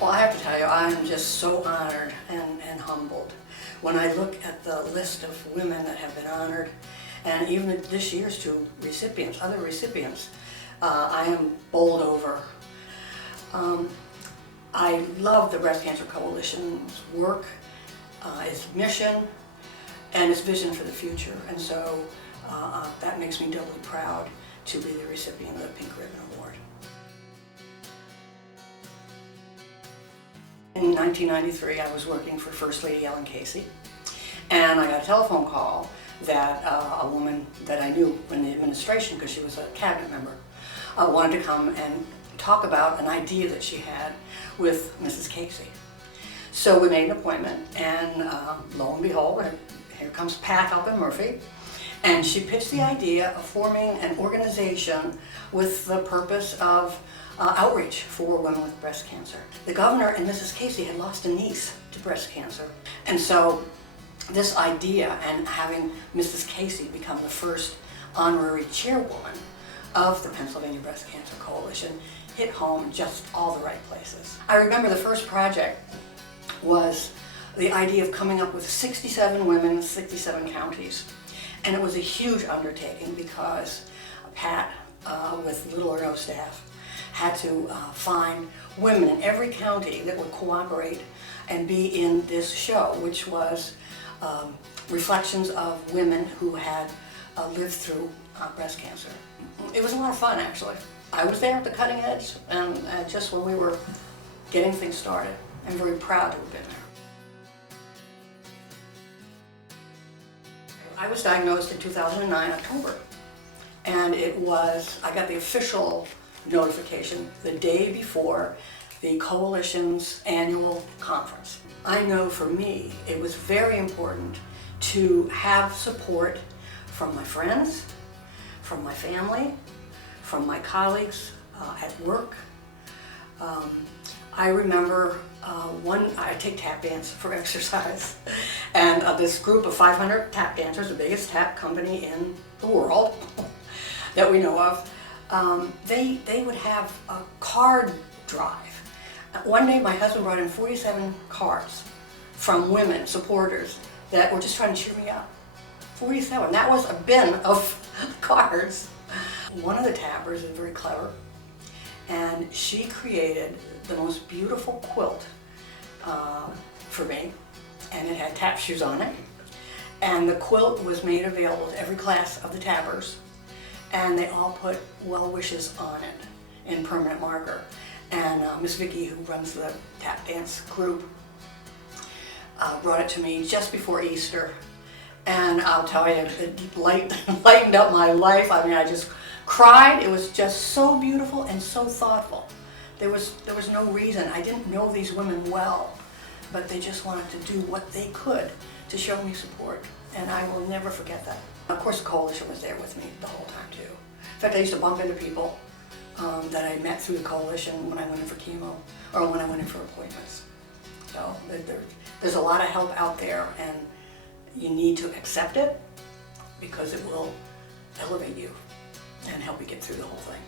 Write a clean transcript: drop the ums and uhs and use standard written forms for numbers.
Well, I have to tell you, I am just so honored and humbled when I look at the list of women that have been honored, and even this year's two recipients, other recipients, I am bowled over. I love the Breast Cancer Coalition's work, its mission, and its vision for the future, and so that makes me doubly proud to be the recipient of the Pink Ribbon Award. In 1993, I was working for First Lady Ellen Casey, and I got a telephone call that a woman that I knew in the administration, because she was a cabinet member, wanted to come and talk about an idea that she had with Mrs. Casey. So we made an appointment, and lo and behold, here comes Pat up in Murphy, and she pitched the idea of forming an organization with the purpose of outreach for women with breast cancer. The governor and Mrs. Casey had lost a niece to breast cancer, and so this idea, and having Mrs. Casey become the first honorary chairwoman of the Pennsylvania Breast Cancer Coalition, hit home in just all the right places. I remember the first project was the idea of coming up with 67 women in 67 counties. And it was a huge undertaking because Pat, with little or no staff, had to find women in every county that would cooperate and be in this show, which was reflections of women who had lived through breast cancer. It was a lot of fun, actually. I was there at the cutting edge, and just when we were getting things started. I'm very proud to have been there. I was diagnosed in 2009, October, and I got the official notification the day before the Coalition's annual conference. I know for me, it was very important to have support from my friends, from my family, from my colleagues at work. I remember I take tap dance for exercise, and this group of 500 tap dancers, the biggest tap company in the world that we know of, they would have a card drive. One day my husband brought in 47 cards from women, supporters, that were just trying to cheer me up. 47, that was a bin of cards. One of the tappers is very clever, and she created the most beautiful quilt for me, and it had tap shoes on it, and the quilt was made available to every class of the tappers, and they all put well wishes on it in permanent marker. And Miss Vicky, who runs the tap dance group, brought it to me just before Easter, and I'll tell you, it lightened up my life. I mean, I just cried. It was just so beautiful and so thoughtful. There was no reason. I didn't know these women well, but they just wanted to do what they could to show me support, and I will never forget that. Of course, the Coalition was there with me the whole time too. In fact, I used to bump into people that I met through the Coalition when I went in for chemo or when I went in for appointments. So there's a lot of help out there, and you need to accept it because it will elevate you and help you get through the whole thing.